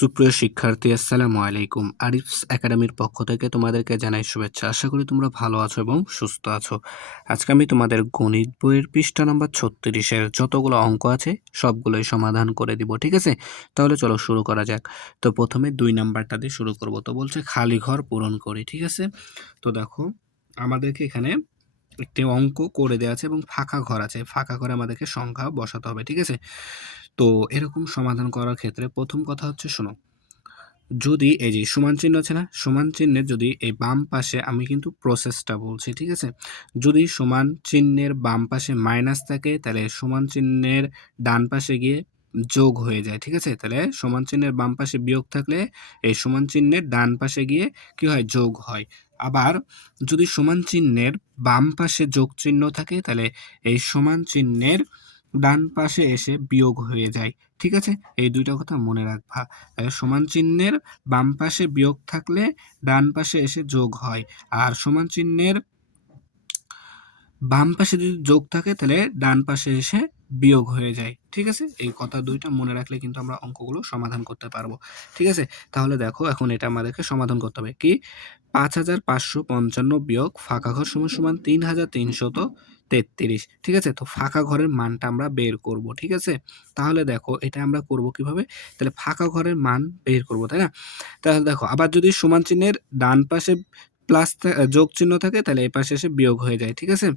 সুপ্রিয় শিক্ষার্থী, আসসালামু আলাইকুম। আরিফস একাডেমির পক্ষ থেকে তোমাদেরকে জানাই শুভেচ্ছা। আশা করি তোমরা ভালো আছো এবং সুস্থ আছো। আজকে আমি তোমাদের গণিত বইয়ের পৃষ্ঠা নম্বর 36-এর যতগুলো অঙ্ক আছে সবগুলোই সমাধান করে দিব, ঠিক আছে? তাহলে চলো শুরু করা যাক। তো প্রথমে 2 নাম্বারটা দিয়ে শুরু করব। তো বলছে খালি ঘর পূরণ করি, ঠিক আছে? তো দেখো আমাদেরকে এখানে একটি অঙ্ক করে দেওয়া আছে এবং ফাঁকা ঘর আছে। ফাঁকা ঘরে আমাদেরকে সংখ্যা বসাতে হবে, ঠিক আছে? তো এরকম সমাধান করার ক্ষেত্রে প্রথম কথা হচ্ছে শোনো, যদি এই যে সমান চিহ্ন আছে না, সমান চিহ্নের যদি এই বাম পাশে আমি কিন্তু প্রসেসটা বলছি, ঠিক আছে? যদি সমান চিহ্নের বাম পাশে মাইনাস থাকে তাহলে সমান চিহ্নের ডান পাশে গিয়ে যোগ হয়ে যায়, ঠিক আছে? তাহলে সমান চিহ্নের বাম পাশে বিয়োগ থাকলে এই সমান চিহ্নের ডান পাশে গিয়ে কি হয়, যোগ হয়। আবার যদি সমান চিহ্নের বাম পাশে যোগ চিহ্ন থাকে তাহলে এই সমান চিহ্নের ডান পাশে এসে বিয়োগ হয়ে যায়, ঠিক আছে? এই দুইটা কথা মনে রাখবা। সমান চিহ্নের বাম পাশে বিয়োগ থাকলে ডান পাশে এসে যোগ হয়, আর সমান চিহ্নের বাম পাশে যদি যোগ থাকে তাহলে ডান পাশে এসে বিয়োগ হয়ে যায়, ঠিক আছে? এই কথা দুইটা মনে রাখলে কিন্তু আমরা অঙ্কগুলো সমাধান করতে পারবো, ঠিক আছে? তাহলে দেখো এখন এটা আমাদেরকে সমাধান করতে হবে কি, 5,555 বিয়োগ ফাঁকা ঘর সমান সমান 3,333, ঠিক আছে? তো ফাঁকা ঘরের মানটা আমরা বের করব, ঠিক আছে? তাহলে দেখো এটা আমরা করব কিভাবে, তাহলে ফাঁকা ঘরের মান বের করব, তাই না? তাহলে দেখো আবার যদি সমান চিহ্নের ডান পাশে প্লাস যোগ চিহ্ন থাকে তাহলে এই পাশে এসে বিয়োগ হয়ে যায়, ঠিক আছে?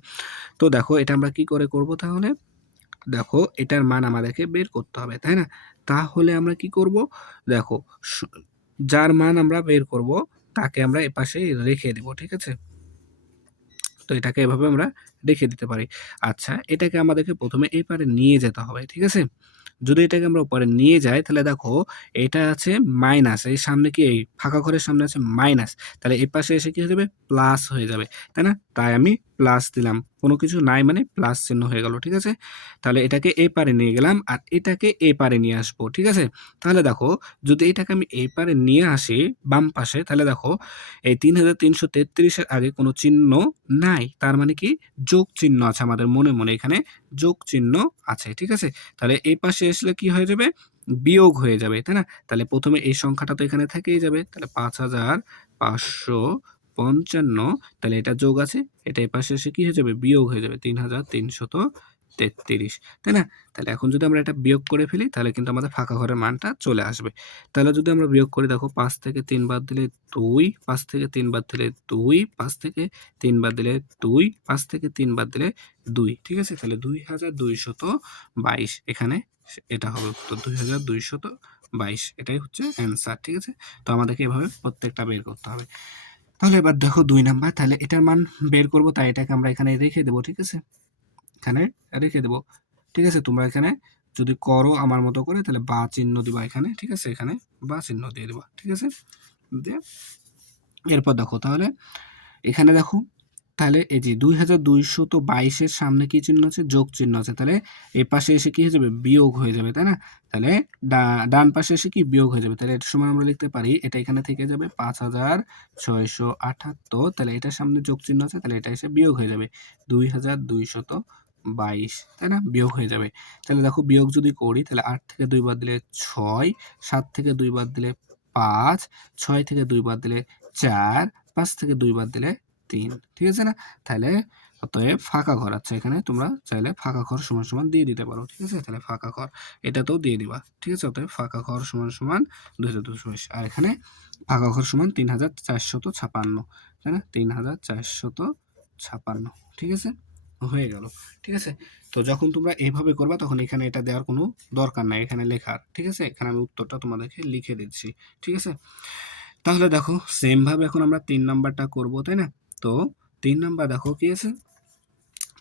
তো দেখো এটা আমরা কি করে করব তাহলে, দেখো এটার মান আমাদেরকে বের করতে হবে, তাই না? তাহলে আমরা কি করব, দেখো যার মান আমরা বের করব তাকে আমরা এপাশে রেখে দেব, ঠিক আছে? তো এটাকে এভাবে আমরা রেখে দিতে পারি। আচ্ছা, এটাকে আমাদেরকে প্রথমে এই পারে নিয়ে যেতে হবে, ঠিক আছে? যদি এটাকে আমরা উপরে নিয়ে যাই তাহলে দেখো এটা আছে মাইনাস, এই সামনে কি এই ফাঁকা ঘরের সামনে আছে মাইনাস, তাহলে এই পাশে এসে কি হয়ে যাবে, প্লাস হয়ে যাবে, তাই না? তাই আমি প্লাস দিলাম, কোনো কিছু নাই মানে প্লাস চিহ্ন হয়ে গেল, ঠিক আছে? তাহলে এটাকে এই পারে নিয়ে গেলাম আর এটাকে এই পারে নিয়ে আসবো, ঠিক আছে? তাহলে দেখো যদি এটাকে আমি এই পারে নিয়ে আসি বাম পাশে, তাহলে দেখো এই 3,333 এর আগে কোনো চিহ্ন নাই, তার মানে কি যোগ চিহ্ন আছে আমাদের মনে মনে, এখানে যোগ চিহ্ন আছে, ঠিক আছে? তাহলে এই পাশে আসলে কি হয়ে যাবে, বিয়োগ হয়ে যাবে, তাই না? তাহলে প্রথমে এই সংখ্যাটা তো এখানে থেকেই যাবে, তাহলে 5,555, তাহলে এটা যোগ আছে, এটা এই পাশে এসে কি হয়ে যাবে, বিয়োগ হয়ে যাবে, 3,333, তাই না? তাহলে এখন যদি আমরা এটা বিয়োগ করে ফেলি তাহলে কিন্তু আমাদের ফাঁকা ঘরের মানটা চলে আসবে। তাহলে যদি আমরা বিয়োগ করি, দেখো 5 থেকে 3 বাদ দিলে 2, 5 থেকে 3 বাদ দিলে 2, 5 থেকে 3 বাদ দিলে 2, 5 থেকে 3 বাদ দিলে 2, ঠিক আছে? তাহলে 2,222 এখানে এটা হবে উত্তর, 2,222 এটাই হচ্ছে অ্যান্সার, ঠিক আছে? তো আমাদেরকে এভাবে প্রত্যেকটা বের করতে হবে। তাহলে এবার দেখো 2 নাম্বার, তাহলে এটার মান বের করব, তাই এটাকে আমরা এখানে রেখে দেব, ঠিক আছে? এখানে রেখে দেব, ঠিক আছে? তোমরা এখানে যদি করো আমার মতো করে তাহলে বা চিহ্ন দিবা এখানে, ঠিক আছে? এখানে বা চিহ্ন দিয়ে দিবা, ঠিক আছে? দিয়ে এরপর দেখো তাহলে এখানে দেখো, তাহলে এই যে 2,222 এর সামনে কি চিহ্ন আছে, যোগ চিহ্ন আছে, তাহলে এই পাশে এসে কি হয়ে যাবে, বিয়োগ হয়ে যাবে, তাই না? তাহলে ডান পাশে এসে কি বিয়োগ হয়ে যাবে, তাহলে এটার সময় আমরা লিখতে পারি এটা এখানে থেকে যাবে 5,678, তাহলে এটার সামনে যোগ চিহ্ন আছে তাহলে এটা এসে বিয়োগ হয়ে যাবে 2,222, তাই না? বিয়োগ হয়ে যাবে। তাহলে দেখো বিয়োগ যদি করি তাহলে 8 থেকে 2 বাদ দিলে 6, 7 থেকে 2 বাদ দিলে 5, 6 থেকে 2 বাদ দিলে 4, 5 থেকে 2 বাদ দিলে 3, ঠিক আছে না? তাহলে অতএব ফাঁকা ঘর আছে, এখানে তোমরা চাইলে ফাঁকা ঘর সমান সমান দিয়ে দিতে পারো, ঠিক আছে? তাহলে ফাঁকা ঘর এটাতেও দিয়ে দিবা, ঠিক আছে? অতএব ফাঁকা ঘর সমান সমান 2,222, আর এখানে ফাঁকা ঘর সমান 3,456, তাই না? 3,456, ঠিক আছে? হয়ে গেল, ঠিক আছে? তো যখন তোমরা এইভাবে করবা তখন এখানে এটা দেওয়ার কোনো দরকার নাই এখানে লেখার, ঠিক আছে? এখানে আমি উত্তরটা তোমাদেরকে লিখে দিচ্ছি, ঠিক আছে? তাহলে দেখো সেম ভাবে এখন আমরা 3 নাম্বারটা করব, তাই না? তো 3 নাম্বার দেখো কি আছে,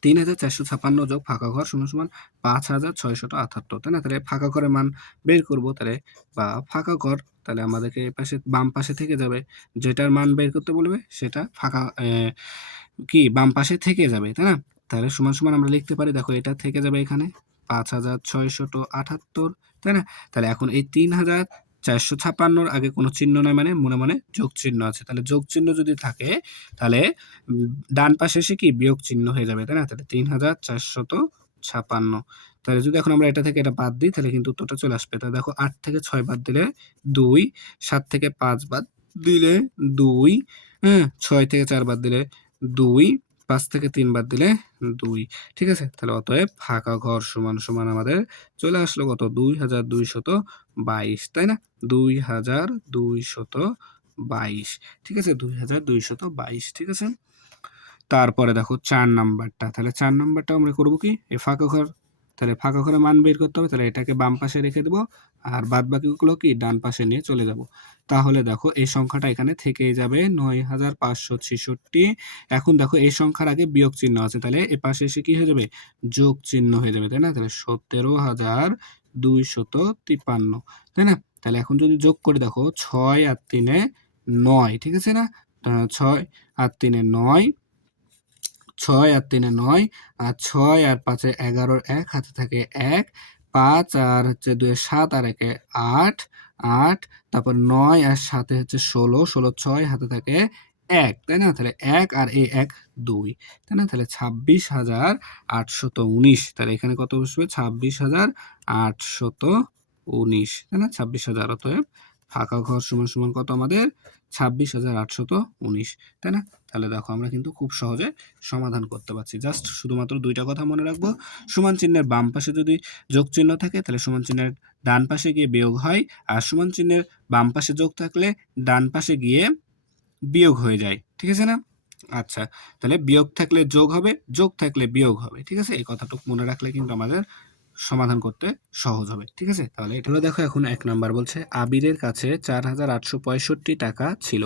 3,456 যোগ ফাঁকা ঘর সমান সমান 5,678, তাই না? তাহলে ফাঁকা ঘরের মান বের করব, তাহলে বা ফাঁকা ঘর, তাহলে আমাদেরকে এই পাশে বাম পাশে থেকে যাবে, যেটার মান বের করতে বলবে সেটা ফাঁকা কি বাম পাশে থেকে যাবে, তাই না? তাহলে সমান সমান আমরা লিখতে পারি, দেখো এটা থেকে যাবে এখানে 5,678, তাই না? তাহলে এখন এই 3,456 আগে কোনো চিহ্ন নাই মানে মনে মনে যোগ চিহ্ন আছে, তাহলে যোগ চিহ্ন যদি থাকে তাহলে ডান পাশে এসে কি বিয়োগ চিহ্ন হয়ে যাবে, তাই না? তাহলে 3,456, তাহলে যদি এখন আমরা এটা থেকে এটা বাদ দিই তাহলে কিন্তু উত্তরটা চলে আসবে। তাহলে দেখো ৮ থেকে ৬ বাদ দিলে ২, ৭ থেকে ৫ বাদ দিলে ২, হ্যাঁ? ৬ থেকে ৪ বাদ দিলে ২, ৫ থেকে ৩ বাদ দিলে ২। ঠিক আছে? তাহলে অতএব ফাঁকা ঘর সমান আমাদের চলে আসলো কত? ২,২২২, তাই না? ২,২২২। ঠিক আছে? ২,২২২, ঠিক আছে? তারপরে দেখো ৪ নাম্বারটা। তাহলে ৪ নাম্বারটা আমরা করব কি? এই ফাঁকা ঘর। তাহলে ফাঁকা ঘরের মান বের করতে হবে। তাহলে এটাকে বাম পাশে রেখে দেব। আর বাদবাকিগুলো কি ডান পাশে নিয়ে চলে যাব। তাহলে দেখো এই সংখ্যাটা এখানে থেকেই যাবে ৯,৫৬৬। এখন দেখো এই সংখ্যার আগে বিয়োগ চিহ্ন আছে। তাহলে এপাশে এসে কি হয়ে যাবে? যোগ চিহ্ন হয়ে যাবে, তাই না? তাহলে ১৭,২৫৩, তাই না? তাহলে এখন যদি যোগ করে দেখো ৬ আর ৩ এ ৯, ঠিক আছে না? ৬ আর ৩ এ ৯, ৬ আর ৩ এ ৯, আর ৬ আর ৫ এ ১১, ১ হাতে থাকে ১, ৫ আর হচ্ছে ২ এ ৭ আর ১ এ ৮, ৮, তারপর ৯ আর ৭ এ হচ্ছে ১৬, ১৬, ৬ হাতে থাকে ১, তাই না? তাহলে ১ আর এই ১ ২, তাই না? তাহলে ২৬,৮১৯। তাহলে এখানে কত বসবে? ২৬,৮১৯, তাই না? ২৬,০০০, অতএব ফাঁকা ঘর সমান কত আমাদের? ২৬,৮১৯, তাই না? তাহলে দেখো আমরা কিন্তু খুব সহজে সমাধান করতে পারছি। জাস্ট শুধুমাত্র ২ টা কথা মনে রাখবো। সমান চিহ্নের বাম পাশে যদি যোগ চিহ্ন থাকে তাহলে সমান চিহ্নের ডান পাশে গিয়ে বিয়োগ হয়। আর সমান চিহ্নের বাম পাশে যোগ থাকলে ডান পাশে গিয়ে বিয়োগ হয়ে যায়। ঠিক আছে না? আচ্ছা, তাহলে বিয়োগ থাকলে যোগ হবে, যোগ থাকলে বিয়োগ হবে। ঠিক আছে? এই কথাটুকু মনে রাখলে কিন্তু আমাদের সমাধান করতে সহজ হবে। ঠিক আছে? তাহলে এটা দেখো এখন ১ নাম্বার বলছে আবিরের কাছে ৪,৮৬৫ টাকা ছিল।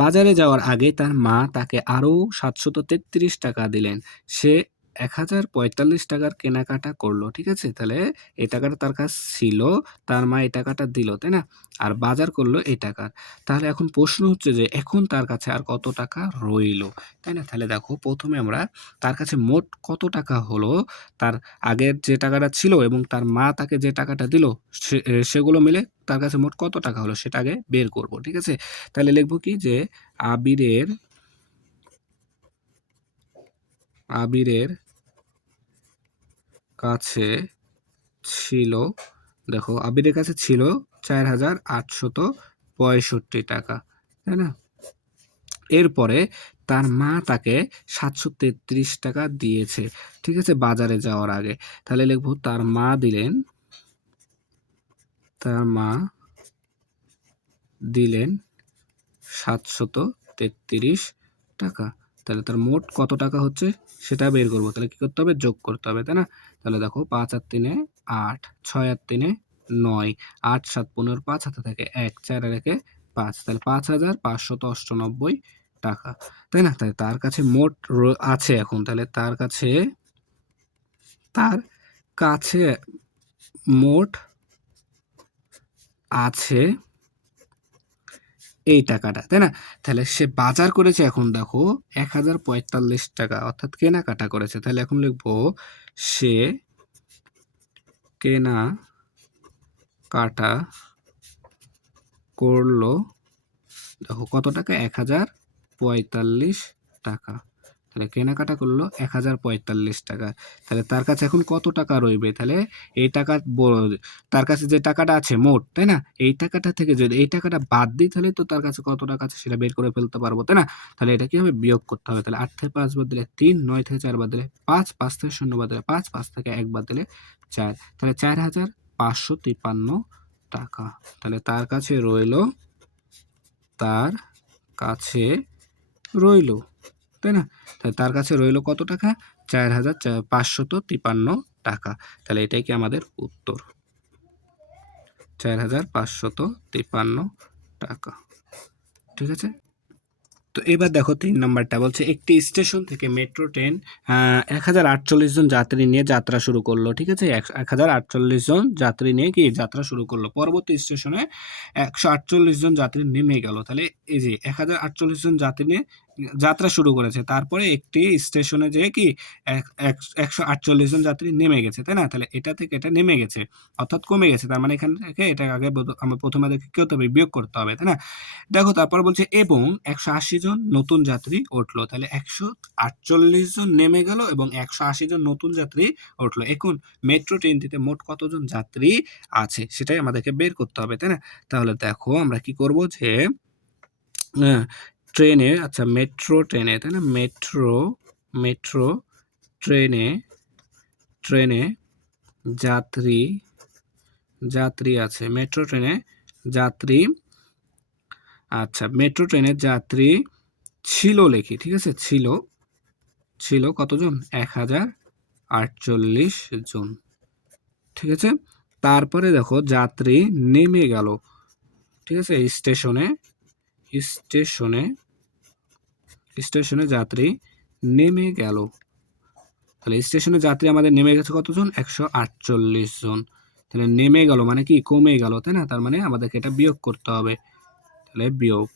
বাজারে যাওয়ার আগে তার মা তাকে আরও ৭৩৩ টাকা দিলেন। সে ১,০৪৫ টাকার কেনাকাটা করলো। ঠিক আছে? তাহলে এই টাকাটা তার কাছে ছিল, তার মা এই টাকাটা দিল, তাই না? আর বাজার করলো এই টাকার। তাহলে এখন প্রশ্ন হচ্ছে যে এখন তার কাছে আর কত টাকা রইলো, তাই না? তাহলে দেখো প্রথমে আমরা তার কাছে মোট কত টাকা হলো, তার আগের যে টাকাটা ছিল এবং তার মা তাকে যে টাকাটা দিল সেগুলো মিলে তার কাছে মোট কত টাকা হলো সেটা আগে বের করব। ঠিক আছে? তাহলে লিখবো কি যে আবিরের কাছে ছিল, দেখো আবিরের কাছে ছিল ৪,৮৬৫ টাকা, তাই না? এরপরে তার মা তাকে ৭৩৩ টাকা দিয়েছে। ঠিক আছে? বাজারে যাওয়ার আগে। তাহলে লিখবো তার মা দিলেন ৭৩৩ টাকা। তাহলে তার মোট কত টাকা হচ্ছে সেটা বের করব। তাহলে কি করতে হবে? যোগ করতে হবে, তাই না? তাহলে দেখো ৫ আর ৩ এ ৮, ৬ আর ৩ এ ৯, ৮, ৭, ১৫, ৫ হাতে থাকে ১, ৪ আর ১ এ ৫, তাহলে ৫,৫৯৮ টাকা, তাই না? তাহলে তার কাছে মোট আছে এখন, তাহলে তার কাছে মোট আছে এই টাকাটা, তাই না? তাহলে সে বাজার করেছে এখন দেখো ১,০৪৫ টাকা, অর্থাৎ কেনাকাটা করেছে। তাহলে এখন লিখবো সে কেনাকাটা করলো, দেখো কত টাকা? ১,০৪৫ টাকা। তাহলে কেনাকাটা করলো ১,০৪৫ টাকা। তাহলে তার কাছে এখন কত টাকা রইবে? তাহলে এই টাকা তার কাছে যে টাকাটা আছে মোট, তাই না? এই টাকাটা থেকে যদি এই টাকাটা বাদ দিই তাহলে তো তার কাছে কত টাকা আছে সেটা বের করে ফেলতে পারবো, তাই না? তাহলে এটা কি হবে? বিয়োগ করতে হবে। তাহলে ৮ থেকে ৫ বাদ দিলে ৩, ৯ থেকে ৪ বাদ দিলে ৫, ৫ থেকে ০ বাদ দিলে ৫, ৫ থেকে ১ বাদ দিলে ৪। তাহলে ৪,৫৫৩ টাকা। তাহলে তার কাছে রইলো, তাই না? তাহলে তার কাছে রইলো কত টাকা? ৪,৫৫৩ টাকা। তাহলে এটাই কি আমাদের উত্তর? ৪,৫৫৩ টাকা। ঠিক আছে? তো এবার দেখো ৩ নাম্বারটা বলছে একটি স্টেশন থেকে মেট্রো ট্রেন ১,০৪৮ জন যাত্রী নিয়ে যাত্রা শুরু করলো। ঠিক আছে? ১,০৪৮ জন যাত্রী নিয়ে কি যাত্রা শুরু করলো। পরবর্তী স্টেশনে ১৪৮ জন যাত্রী নেমে গেল। তাহলে এই যে ১,০৪৮ জন যাত্রী নিয়ে যাত্রা শুরু করেছে। তারপরে একটি স্টেশনে যেয়ে কি ১৪৮ জন যাত্রী নেমে গেছে, তাই না? তাহলে এটা থেকে এটা নেমে গেছে। অর্থাৎ কমে গেছে। তার মানে এখান থেকে এটা আগে আমরা ১ম এ কি করতে হবে? বিয়োগ করতে হবে, তাই না? দেখো তারপর বলছে এবং ১৮০ জন নতুন যাত্রী উঠলো। তাহলে ১৪৮ জন নেমে গেল এবং ১৮০ জন নতুন যাত্রী উঠলো। এখন মেট্রো ট্রেনটিতে মোট কতজন যাত্রী আছে? সেটাই আমাদেরকে বের করতে হবে, তাই না? তাহলে দেখো আমরা কি করব যে ট্রেনে আচ্ছা মেট্রো ট্রেনে, তাই না? মেট্রো ট্রেনে যাত্রী আছে। মেট্রো ট্রেনে যাত্রী আচ্ছা মেট্রো ট্রেনের যাত্রী ছিল লিখি, ঠিক আছে? ছিল কতজন? ১০৪৮ জন। ঠিক আছে? তারপরে দেখো যাত্রী নেমে গেল। ঠিক আছে? স্টেশনে যাত্রী নেমে গেল। তাহলে স্টেশনে যাত্রী আমাদের নেমে গেছে কতজন? ১৪৮ জন। তাহলে নেমে গেল মানে কি? কমে গেল, তাই না? তার মানে আমাদেরকে এটা বিয়োগ করতে হবে। তাহলে বিয়োগ।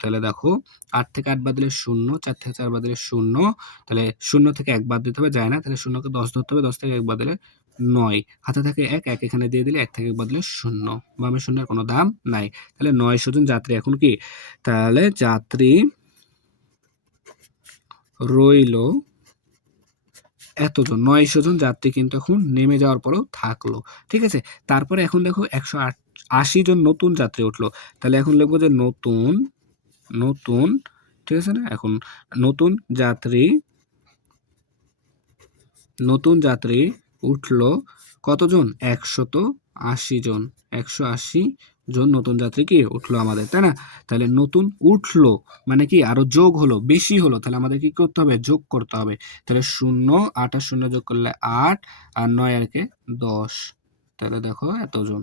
তাহলে দেখো ৮ থেকে ৮ বাদ দিলে ০, ৪ থেকে ৪ বাদ দিলে ০। তাহলে ০ থেকে ১ বাদ দিতে হবে, যায় না। তাহলে ০ কে ১০ ধরতে হবে, ১০ থেকে ১ বাদ দিলে ৯। হাতে থাকে ১, ১ এখানে দিয়ে দিলে ১ থেকে ১ বাদ দিলে ০। বামে শূন্যের কোনো দাম নাই। তাহলে ৯০০ জন যাত্রী এখন কি? তাহলে যাত্রী রইল এতজন। ৯০০ জন যাত্রী কিন্তু এখন নেমে যাওয়ার পরেও থাকলো। ঠিক আছে? তারপরে এখন দেখো ১৮০ জন নতুন যাত্রী উঠলো। তাহলে এখন লিখব যে নতুন ঠিক আছে না? এখন নতুন যাত্রী উঠলো কতজন? ১৮০ জন। ১৮০ জন নতুন যাত্রী কি উঠলো আমাদের, তাই না? তাহলে নতুন উঠলো মানে কি? আরো যোগ হলো, বেশি হলো। তাহলে আমাদের কি করতে হবে? যোগ করতে হবে। তাহলে ০, ৮ আর ০ যোগ করলে ৮ আর ৯ আর কে ১০। তাহলে দেখো এতজন।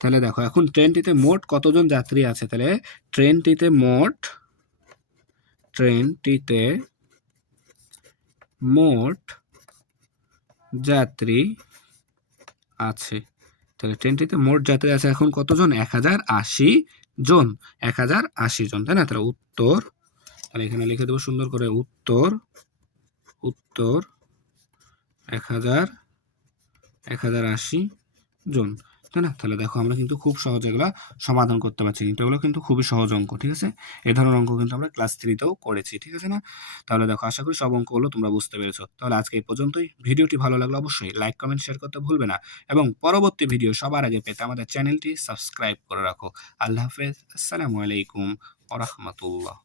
তাহলে দেখো এখন ট্রেনটিতে মোট কতজন যাত্রী আছে? তাহলে ট্রেনটিতে মোট যাত্রী আছে। তাহলে ট্রেনটিতে মোট যাত্রী আছে এখন কতজন? ১০৮০ জন। ১০৮০ জন, তাই না? তাহলে উত্তর, তাহলে এখানে লিখে দেবো সুন্দর করে উত্তর ১০৮০ জন, তাই না? তাহলে দেখো আমরা কিন্তু খুব সহজে এগুলা সমাধান করতে পারছি। কিন্তু এগুলো কিন্তু খুবই সহজ অঙ্ক, ঠিক আছে? এই ধরনের অঙ্ক কিন্তু আমরা ক্লাস 3 তেও করেছি, ঠিক আছে না? তাহলে দেখো আশা করি সব অঙ্কগুলো তোমরা বুঝতে পেরেছো। তাহলে আজকে এই পর্যন্তই। ভিডিওটি ভালো লাগলে অবশ্যই লাইক, কমেন্ট, শেয়ার করতে ভুলবে না এবং পরবর্তী ভিডিও সবার আগে পেতে আমাদের চ্যানেলটি সাবস্ক্রাইব করে রাখো। আল্লাহ হাফেজ। আসসালামু আলাইকুম ওয়া রাহমাতুল্লাহ।